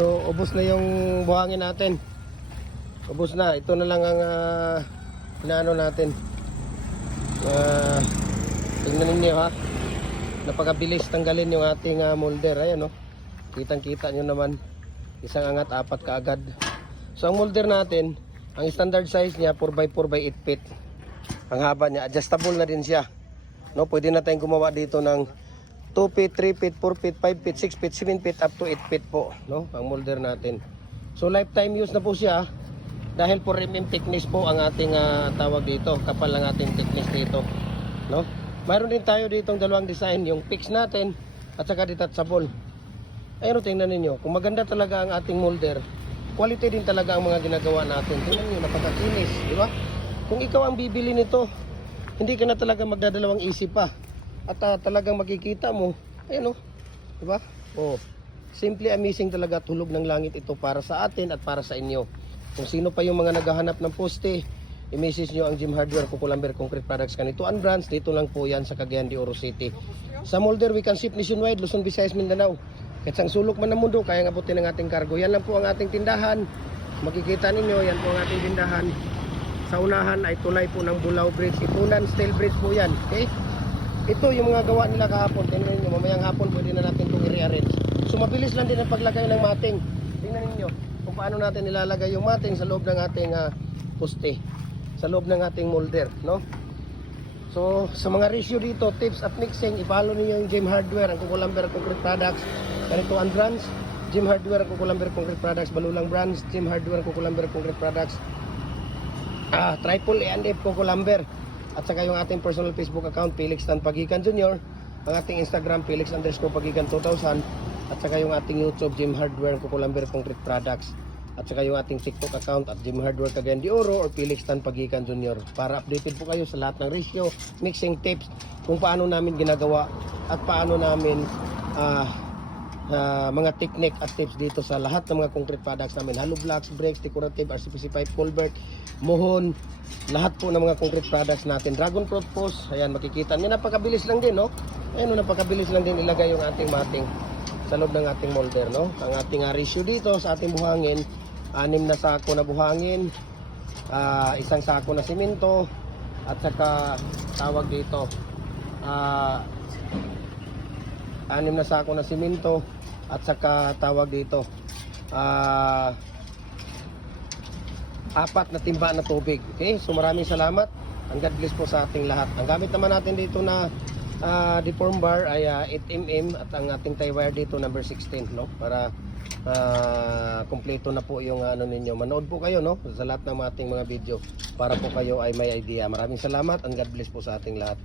So ubos na yung buhangin natin. Ubos na. Ito na lang ang inaano natin. Tingnan ninyo ha. Napakabilis tanggalin yung ating molder. Ayan no. Kitang kita nyo naman. Isang angat, apat kaagad. So ang molder natin, ang standard size niya 4x4 by 8 feet. Ang haba niya, adjustable na din siya. No, pwede na tayong gumawa dito ng 2 feet, 3 feet, 4 feet, 5 feet, 6 feet, 7 feet up to 8 feet po, no? Ang molder natin. So lifetime use na po siya dahil 4mm thickness po ang ating tawag dito, kapal ang ating thickness dito, no? Mayroon din tayo ditong dalawang design, yung fix natin at saka detachable. Ayun, tingnan ninyo, kung maganda talaga ang ating molder, quality din talaga ang mga ginagawa natin. Tingnan niyo, napakakinis, di ba? Kung ikaw ang bibili nito, hindi ka na talaga magdadalawang isip pa. At talagang makikita mo, ayun o, di ba? Oh, simply amazing talaga, tulog ng langit ito para sa atin at para sa inyo. Kung sino pa yung mga naghahanap ng poste, i-message nyo ang Gym Hardware Cucumber Concrete Products Kanito and Brands. Dito lang po yan sa Cagayan de Oro City. Sa molder, we can ship nationwide, Luzon, Visayas, Mindanao. Kahit sang sulok man ng mundo, kaya abutin ng ating kargo. Yan lang po ang ating tindahan. Makikita ninyo, yan po ang ating tindahan. Sa unahan ay tulay po ng Bulao Bridge. Ipunan steel bridge po yan. Okay? Ito yung mga gawa nila kahapon. Tingnan ninyo, mamayang hapon pwede na natin itong i-rearrange. So mabilis lang din ang paglagay ng mating. Tingnan ninyo kung paano natin nilalagay yung mating sa loob ng ating poste. Sa loob ng ating molder, no? So sa mga ratio dito, tips at mixing, i-follow niyo yung Gym Hardware, ang Cucumber Concrete Products, Kanito and Brands, Gym Hardware, ang Cucumber Concrete Products, Balulang Brands, Gym Hardware, ang Cucumber Concrete Products, Triple A&F Cucumber, at saka yung ating personal Facebook account, Felix Tan Pagikan Jr., ang ating Instagram, Felix_Pagikan 2000, at saka yung ating YouTube, Gym Hardware, Cucumber Concrete Products, at saka yung ating TikTok account at Gym Hardware Cagayan de Oro or Felix Tan Pagikan Jr. para updated po kayo sa lahat ng ratio, mixing tips, kung paano namin ginagawa at paano namin mga technique at tips dito sa lahat ng mga concrete products namin. Hollow blocks, brakes, decorative, RCPC pipe, culvert, mohon, lahat po ng mga concrete products natin. Dragon fruit post, ayan makikita niyo, napakabilis lang din, no? Ayan, napakabilis lang din ilagay yung ating mating sa loob ng ating molder, no? Ang ating ratio dito sa ating buhangin, 6 na sako na buhangin, 1 sako na simento, at saka tawag dito 6 na sako na simento, at saka tawag dito 4 na timba na tubig. Okay, so maraming salamat, and God bless po sa ating lahat. Ang gamit naman natin dito na deform bar ay 8mm at ang ating tie wire dito number 16, no? Para kompleto na po yung ano ninyo. Manood po kayo, no, sa lahat ng ating mga video para po kayo ay may idea. Maraming salamat, and God bless po sa ating lahat.